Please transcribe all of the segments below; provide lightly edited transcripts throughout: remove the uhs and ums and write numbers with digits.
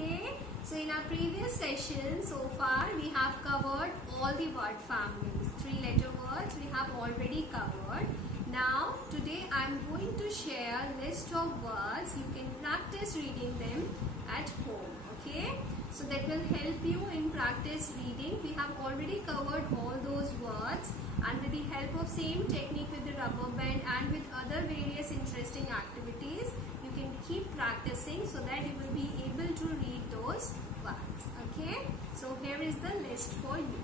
Okay, so in our previous session so far we have covered all the word families. 3-letter words we have already covered. Now today I am going to share list of words. You can practice reading them at home. Okay, so that will help you in practice reading. We have already covered all those words, and with the help of same technique with the rubber band and with other various interesting activities, you can keep practicing so that you will be able to read those words. Okay, so here is the list for you.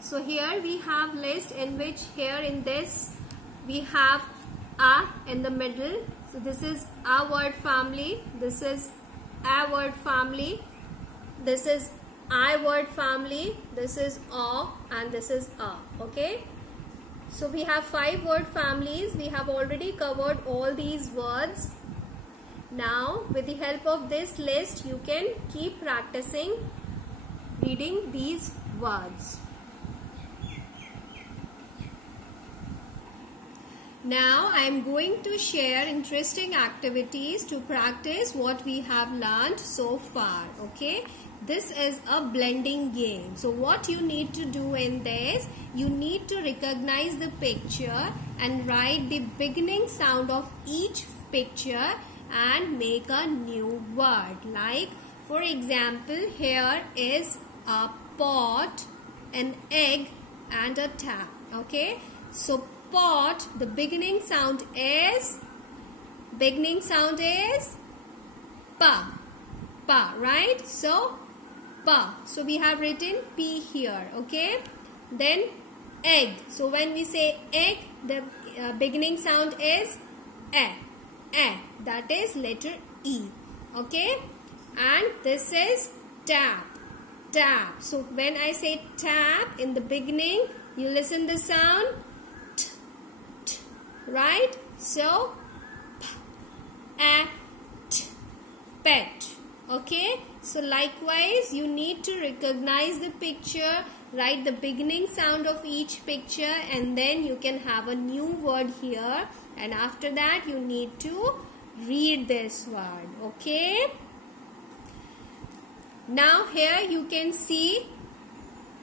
So here we have list in which here in this we have a in the middle. So this is a word family, this is a word family, this is I word family, this is a, and this is a. Okay, so we have 5 word families. We have already covered all these words. Now with the help of this list you can keep practicing reading these words. Now I am going to share interesting activities to practice what we have learned so far. Okay, this is a blending game. So what you need to do in this, you need to recognize the picture and write the beginning sound of each picture and make a new word. Like for example, here is a pot, an egg and a tap. Okay, so pot, the beginning sound is pa, pa, right? So pa, so we have written p here. Okay, then egg, so when we say egg, the beginning sound is a, that is letter E. Okay, and this is tap, tap, so when I say tap, in the beginning you listen the sound t, t, right? So p, a, t, pet. Okay, so likewise you need to recognize the picture, write the beginning sound of each picture, and then you can have a new word here, and after that you need to read this word. Okay, now here you can see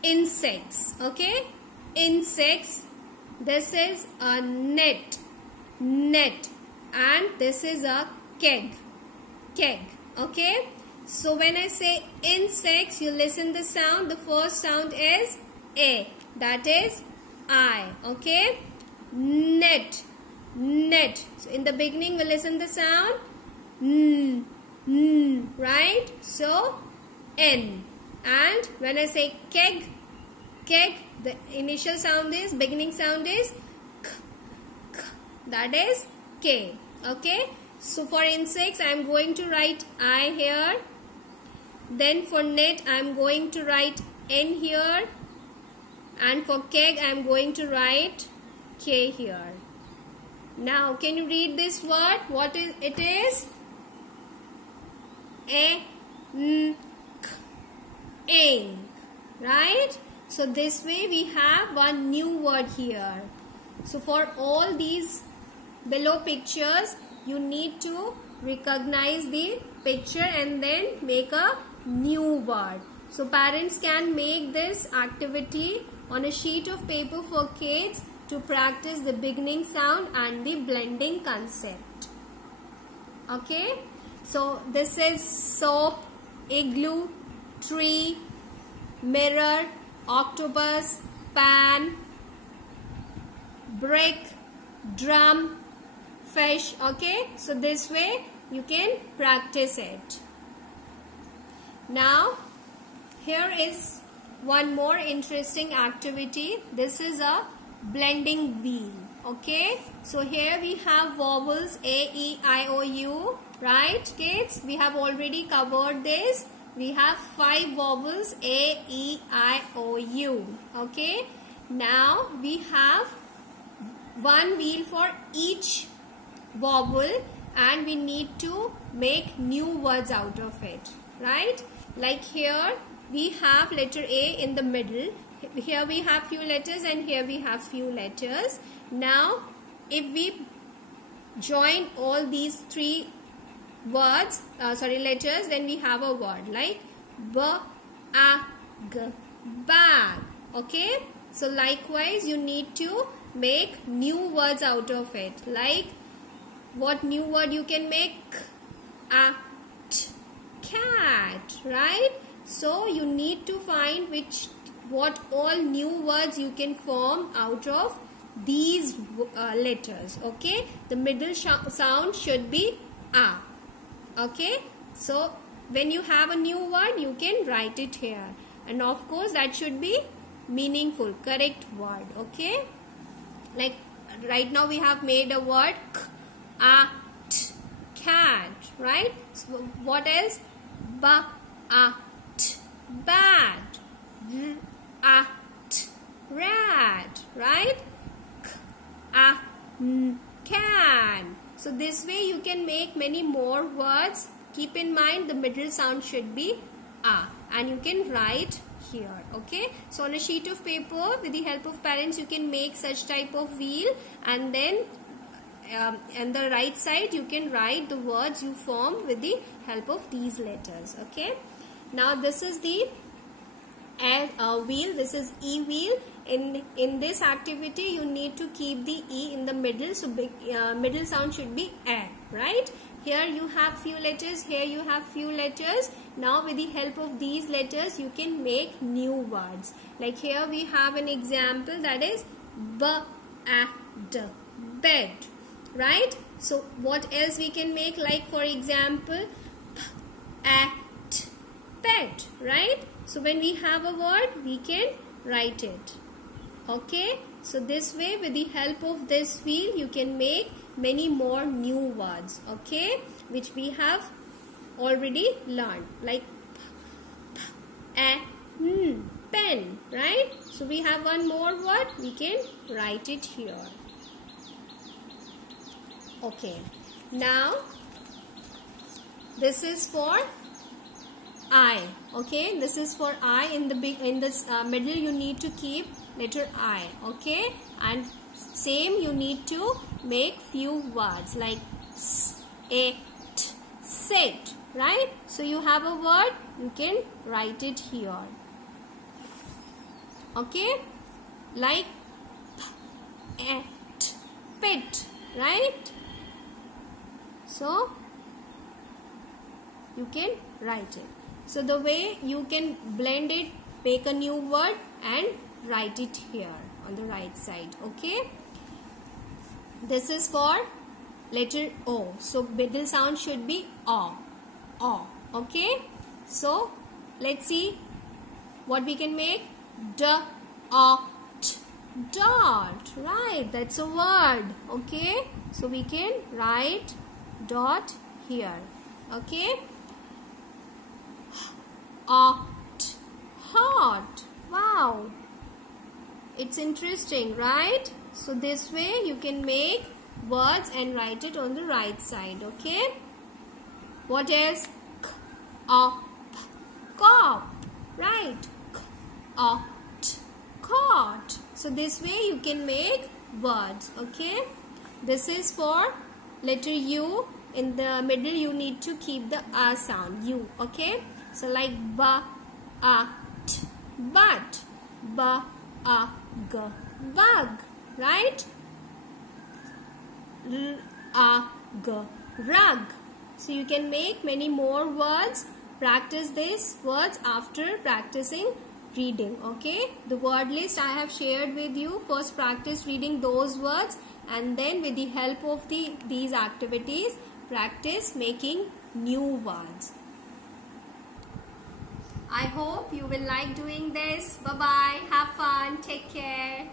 insects. Okay, insects, this is a net, net, and this is a keg, keg. Okay, so when I say insects, you listen the sound. The first sound is A, that is I. Okay, net, net, so in the beginning we listen the sound N, N, right? So N. And when I say keg, keg, the initial sound is, beginning sound is K, K, that is K. Okay, so for insects I am going to write I here. Then for net I am going to write N here. And for keg I am going to write K here. Now can you read this word? What is it? Is A, N, K, ink, right? So this way we have one new word here. So for all these below pictures, you need to recognize the picture and then make a new word. So parents can make this activity on a sheet of paper for kids to practice the beginning sound and the blending concept. Okay, so this is soap, igloo, tree, mirror, octopus, pan, brick, drum, fish. Okay, so this way you can practice it. Now here is one more interesting activity. This is a blending wheel. Okay, so here we have vowels A, E, I, O, U, right kids? We have already covered this. We have 5 vowels A, E, I, O, U. Okay, now we have one wheel for each vowel and we need to make new words out of it, right? Like here we have letter A in the middle. Here we have few letters and here we have few letters. Now if we join all these three words, letters, then we have a word like bag, bag. Okay, so likewise you need to make new words out of it. Like, what new word you can make? Cat, right? So you need to find what all new words you can form out of these letters. Okay, the middle sound should be a. Okay, so when you have a new word, you can write it here, and of course that should be meaningful, correct word. Okay, like right now we have made a word cat, right? So what else? Bat, bat, rat, right? Can. So this way you can make many more words. Keep in mind the middle sound should be a, and you can write here. Okay, so on a sheet of paper, with the help of parents, you can make such type of wheel, and then on the right side you can write the words you form with the help of these letters. Okay, now this is the wheel, this is E wheel. In this activity you need to keep the E in the middle, so middle sound should be A, right? Here you have few letters, here you have few letters. Now with the help of these letters you can make new words. Like here we have an example, that is bed, right? So what else we can make? Like for example, pet, right? So when we have a word, we can write it. Okay, so this way with the help of this wheel you can make many more new words, okay, which we have already learned, like pen, right? So we have one more word, we can write it here. Okay, now this is for I. Okay, this is for I. In this middle you need to keep letter I. Okay, and same you need to make few words like sit, right? So you have a word, you can write it here. Okay, like pit, right? So you can write it. So the way you can blend it, make a new word and write it here on the right side. Okay, this is for letter O. So middle sound should be O. Okay, so let's see what we can make. Dot, right? That's a word. Okay, so we can write dot here. Okay, hot. Wow, it's interesting, right? So this way you can make words and write it on the right side. Okay, what else? Cop, right? Caught. So this way you can make words. Okay, this is for letter U. In the middle you need to keep the A sound, U. Okay, so like but, bug, right? Rug. So you can make many more words. Practice these words after practicing reading. Okay, the word list I have shared with you. First practice reading those words, and then with the help of these activities, practice making new words. I hope you will like doing this. Bye bye. Have fun. Take care.